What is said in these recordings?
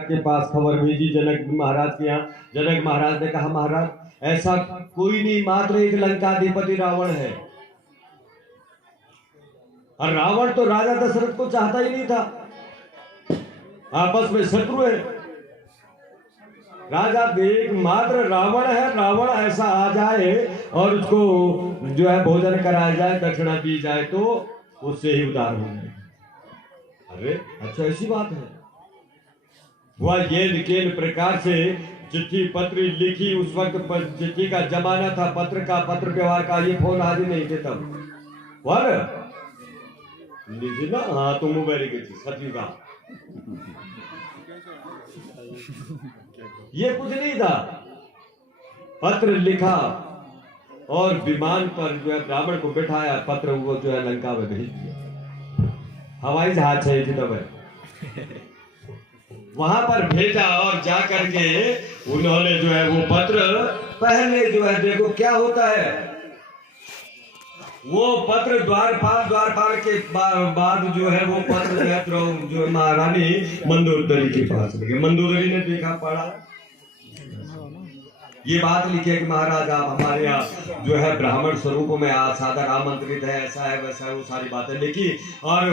के पास खबर भेजी जनक महाराज के यहाँ। जनक महाराज ने कहा, महाराज ऐसा कोई नहीं, मात्र एक लंकाधिपति रावण है। और रावण तो राजा दशरथ को चाहता ही नहीं था, आपस में शत्रु है। राजा एक मात्र रावण है, रावण ऐसा आ जाए और उसको जो है भोजन कराया जाए, दक्षिणा दी जाए तो उससे ही उदार हो जाए। अरे अच्छा, ऐसी बात है। वह ये किन प्रकार से चिट्ठी पत्र लिखी, उस वक्त चिट्ठी का जमाना था, पत्र व्यवहार का, ये फोन आदि नहीं थे तब। लिखी ना, हाँ तो मोबाइल की थी सती का, ये कुछ नहीं था। पत्र लिखा और विमान पर जो है ब्राह्मण को बिठाया, पत्र वो जो है लंका में भेज दिया। हवाई जहाज है तब वहां पर भेजा और जा करके उन्होंने जो है वो पत्र पहले जो है, देखो क्या होता है, वो पत्र द्वारपाल के बाद जो है वो पत्र जो है जो महारानी मंदोदरी के पास लगे। मंदोदरी ने देखा, पढ़ा, ये बात लिखी है कि महाराज आप हमारे यहाँ जो है ब्राह्मण स्वरूप में सादर आमंत्रित है, ऐसा है वैसा है, वो सारी बातें लिखी। और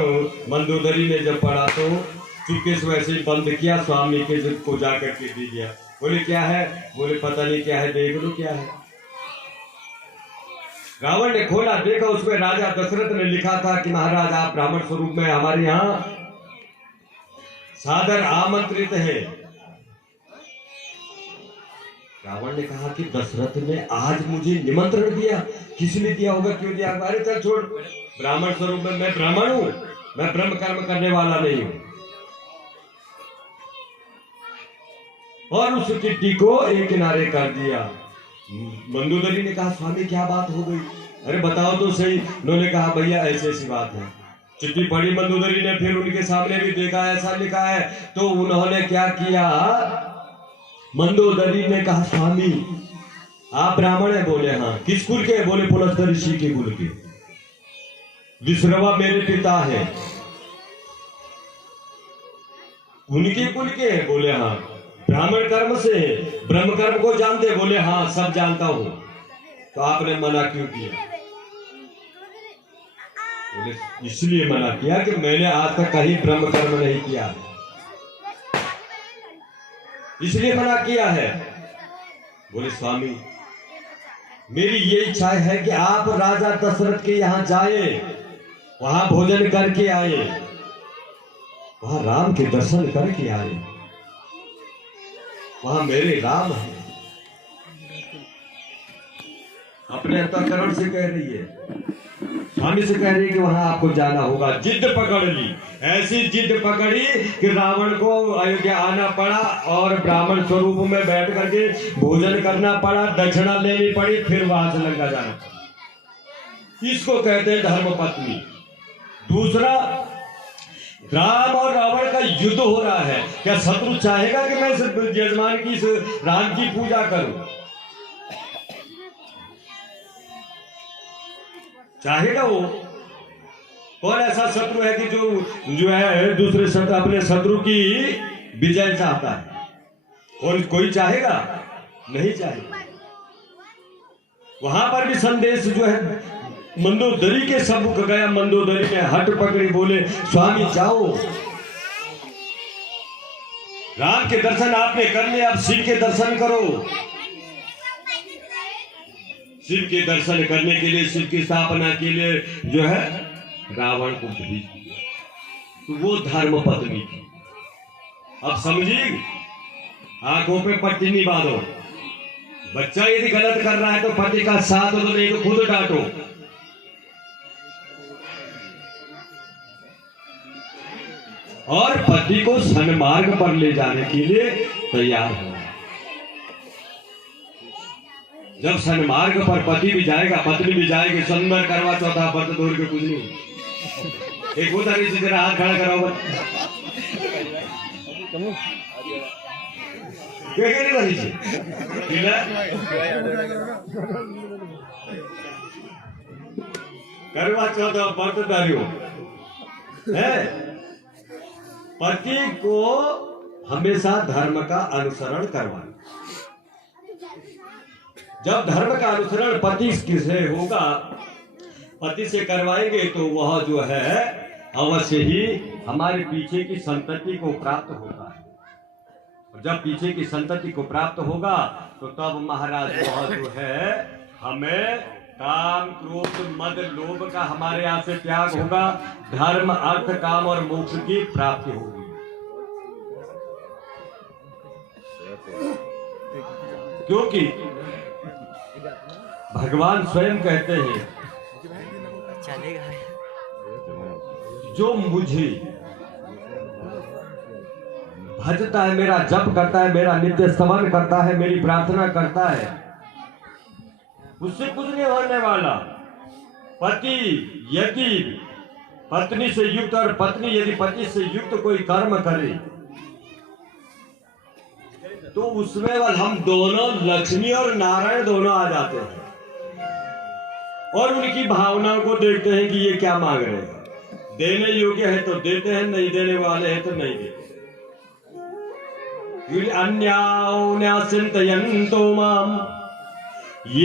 मंदोदरी ने जब पढ़ा तो चुपके से वैसे ही बंद किया, स्वामी के को जाकर के दे दिया। बोले क्या है? बोले पता नहीं क्या है, देख लो क्या है। रावण ने खोला, देखा उसमें राजा दशरथ ने लिखा था कि महाराज आप ब्राह्मण स्वरूप में हमारे यहाँ सादर आमंत्रित है। रावण ने कहा कि दशरथ ने आज मुझे निमंत्रण दिया, किसने दिया होगा, क्यों दिया? अरे चल छोड़, ब्राह्मण स्वरूप में मैं ब्राह्मण हूं, मैं ब्रह्म कर्म करने वाला नहीं हूं। और उस चिट्ठी को एक किनारे कर दिया। मंदोदरी ने कहा, स्वामी क्या बात हो गई? अरे बताओ तो सही। उन्होंने कहा, भैया ऐसी ऐसी बात है। चिट्ठी पढ़ी मंदोदरी ने, फिर उनके सामने भी देखा ऐसा लिखा है। तो उन्होंने क्या किया, मंदोदरी ने कहा, स्वामी आप ब्राह्मण है? बोले हाँ। किस कुल के? बोले पुलस्त्य ऋषि के कुल के। विश्रवा मेरे पिता है, उनके कुल के? बोले हाँ। ब्राह्मण कर्म से ब्रह्म कर्म को जानते? बोले हाँ सब जानता हूं। तो आपने मना क्यों किया? बोले इसलिए मना किया कि मैंने आज तक कहीं ब्रह्म कर्म नहीं किया, इसलिए मना किया है। बोले स्वामी मेरी ये इच्छा है कि आप राजा दशरथ के यहां जाए, वहां भोजन करके आए, वहां राम के दर्शन करके आए, वहां मेरे राम है। अपने अंतःकरण से कह रही है, स्वामी से कह रही है कि वहां आपको जाना होगा। जिद पकड़ ली, ऐसी जिद पकड़ी कि रावण को अयोध्या आना पड़ा और ब्राह्मण स्वरूप में बैठ करके भोजन करना पड़ा, दक्षिणा लेनी पड़ी, फिर वहां से लंका जाना पड़ा। इसको कहते हैं धर्म पत्नी। दूसरा, राम और रावण का युद्ध हो रहा है। क्या शत्रु चाहेगा कि मैं इस यजमान की, इस राम की पूजा करूं? चाहेगा वो? कौन ऐसा शत्रु है कि जो है दूसरे शत्रु, अपने शत्रु की विजय चाहता है? और कोई चाहेगा? नहीं चाहेगा। वहां पर भी संदेश जो है मंदोदरी के सम्मुख गया। मंदोदरी ने हट पकड़ी, बोले स्वामी जाओ, राम के दर्शन आपने कर लिए, अब शिव के दर्शन करो। शिव के दर्शन करने के लिए, शिव की स्थापना के लिए जो है रावण को भेज दिया। तो वो धर्म पत्नी थी। अब समझिए, आंखों पे पट्टी नहीं बांधो। बच्चा यदि गलत कर रहा है तो पति का साथ दो, नहीं तो खुद डांटो। और पति को सन्मार्ग पर ले जाने के लिए तैयार हो। जब सन्मार्ग पर पति भी जाएगा, पत्नी भी जाएगी, सुंदर करवा चौथा व्रत दूर के कुछ नहीं। एक होता नहीं, जरा हाथ खड़ा कराओ। करवा चौथा व्रतधारी हो है। पति को हमेशा धर्म का अनुसरण करवाना। जब धर्म का अनुसरण पति से होगा, पति से करवाएंगे तो वह जो है अवश्य ही हमारे पीछे की संतति को प्राप्त होगा। जब पीछे की संतति को प्राप्त होगा तो तब महाराज वह जो है हमें काम क्रोध मद लोभ का हमारे यहाँ से त्याग होगा, धर्म अर्थ काम और मोक्ष की प्राप्ति होगी। क्योंकि भगवान स्वयं कहते हैं जो मुझे भजता है, मेरा जप करता है, मेरा नित्य स्तवन करता है, मेरी प्रार्थना करता है, उससे कुछ नहीं होने वाला। पति यदि पत्नी से युक्त और पत्नी यदि पति से युक्त कोई कर्म करे तो उसमें वह हम दोनों लक्ष्मी और नारायण दोनों आ जाते हैं और उनकी भावनाओं को देखते हैं कि ये क्या मांग रहे हैं। देने योग्य है तो देते हैं, नहीं देने वाले हैं तो नहीं देते। अन्यान्या चिंतयन्तो माम, ये